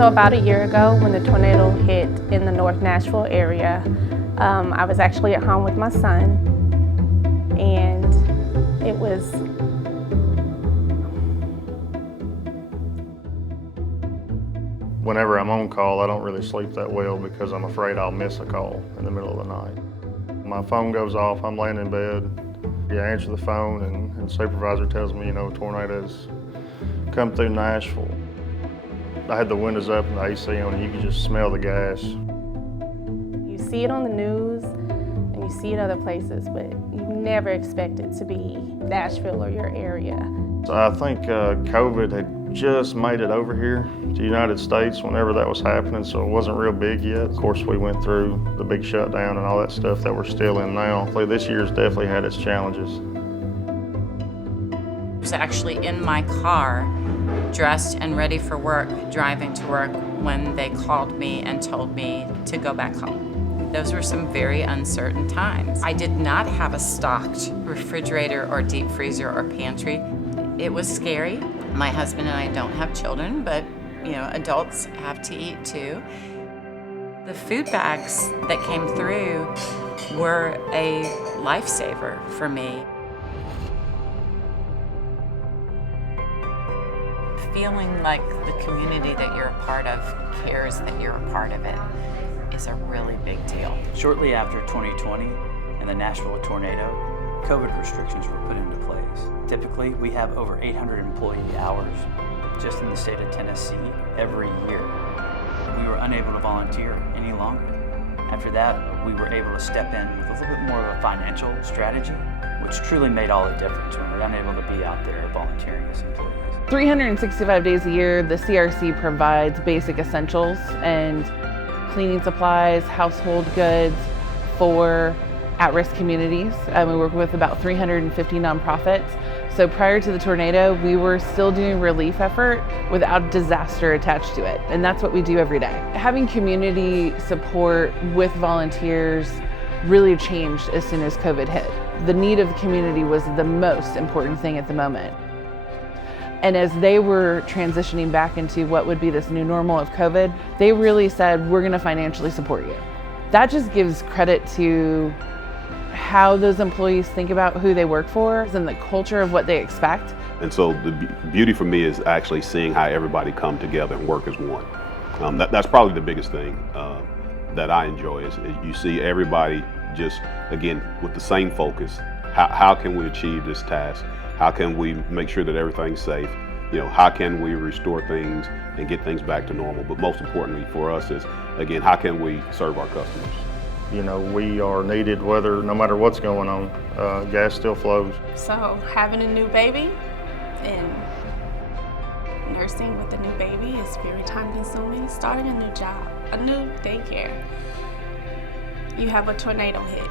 So about a year ago, when the tornado hit in the North Nashville area, I was actually at home with my son, and it was whenever I'm on call, I don't really sleep that well because I'm afraid I'll miss a call in the middle of the night. My phone goes off, I'm laying in bed. I answer the phone and the supervisor tells me, tornadoes come through Nashville. I had the windows up and the AC on and you could just smell the gas. You see it on the news and you see it other places, but you never expect it to be Nashville or your area. So I think COVID had just made it over here to the United States whenever that was happening, so it wasn't real big yet. Of course, we went through the big shutdown and all that stuff that we're still in now. This year's definitely had its challenges. I was actually in my car, dressed and ready for work, driving to work when they called me and told me to go back home. Those were some very uncertain times. I did not have a stocked refrigerator or deep freezer or pantry. It was scary. My husband and I don't have children, but adults have to eat too. The food bags that came through were a lifesaver for me. Feeling like the community that you're a part of cares that you're a part of it is a really big deal. Shortly after 2020 and the Nashville tornado, COVID restrictions were put into place. Typically, we have over 800 employee hours just in the state of Tennessee every year. We were unable to volunteer any longer. After that, we were able to step in with a little bit more of a financial strategy, which truly made all the difference when we're unable to be out there volunteering as employees. 365 days a year, the CRC provides basic essentials and cleaning supplies, household goods for at-risk communities. We work with about 350 nonprofits. So prior to the tornado, we were still doing relief effort without disaster attached to it. And that's what we do every day. Having community support with volunteers really changed as soon as COVID hit. The need of the community was the most important thing at the moment. And as they were transitioning back into what would be this new normal of COVID, they really said, we're gonna financially support you. That just gives credit to how those employees think about who they work for and the culture of what they expect. And so the beauty for me is actually seeing how everybody come together and work as one. That's probably the biggest thing that I enjoy is you see everybody just, again, with the same focus. How can we achieve this task? How can we make sure that everything's safe? How can we restore things and get things back to normal? But most importantly for us is, again, how can we serve our customers? We are needed no matter what's going on. Gas still flows. So having a new baby and nursing with a new baby is very time consuming. Starting a new job, a new daycare. You have a tornado hit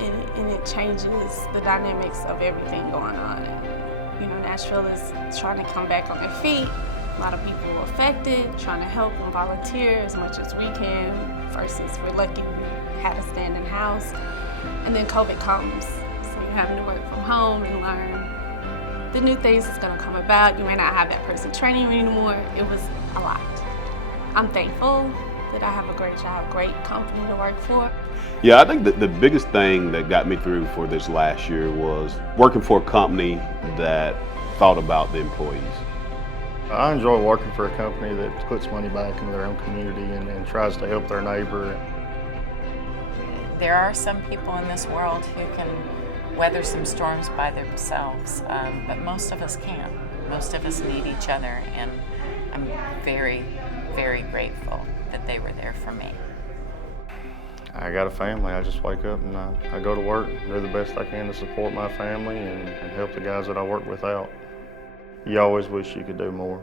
and it changes the dynamics of everything going on. Nashville is trying to come back on their feet. A lot of people are affected, trying to help and volunteer as much as we can versus we're lucky we had a standing house. And then COVID comes, so you're having to work from home and learn the new things that's gonna come about. You may not have that person training you anymore. It was a lot. I'm thankful that I have a great job, great company to work for. Yeah, I think the biggest thing that got me through for this last year was working for a company that thought about the employees. I enjoy working for a company that puts money back into their own community and tries to help their neighbor. There are some people in this world who can weather some storms by themselves, but most of us can't. Most of us need each other, and I'm very, very grateful that they were there for me. I got a family. I just wake up and I go to work and do the best I can to support my family and help the guys that I work with out. You always wish you could do more.